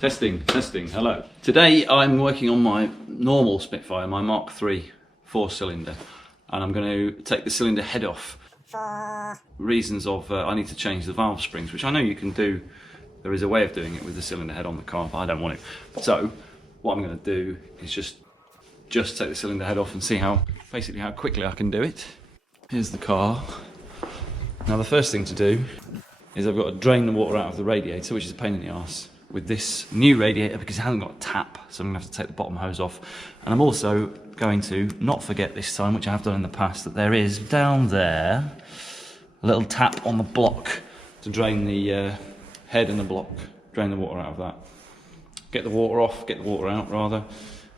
Testing, hello. Today I'm working on my normal Spitfire, my Mark III 4-cylinder, and I'm going to take the cylinder head off for reasons of I need to change the valve springs, which I know you can do. There is a way of doing it with the cylinder head on the car, but I don't want it. So what I'm going to do is just take the cylinder head off and see basically how quickly I can do it. Here's the car. Now the first thing to do is I've got to drain the water out of the radiator, which is a pain in the arse, with this new radiator because it hasn't got a tap, so I'm going to have to take the bottom hose off. And I'm also going to not forget this time, which I have done in the past, that there is down there a little tap on the block to drain the head and the block, drain the water out of that. Get the water out rather.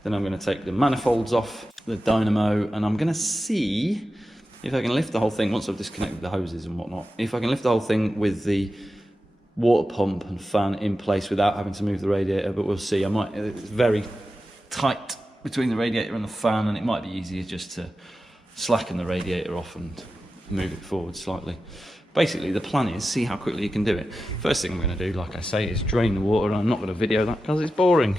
Then I'm going to take the manifolds off, the dynamo, and I'm going to see if I can lift the whole thing once I've disconnected the hoses and whatnot. If I can lift the whole thing with the water pump and fan in place without having to move the radiator, but we'll see. It's very tight between the radiator and the fan, and it might be easier just to slacken the radiator off and move it forward slightly. Basically, the plan is see how quickly you can do it. First thing I'm going to do, like I say, is drain the water, and I'm not going to video that because it's boring.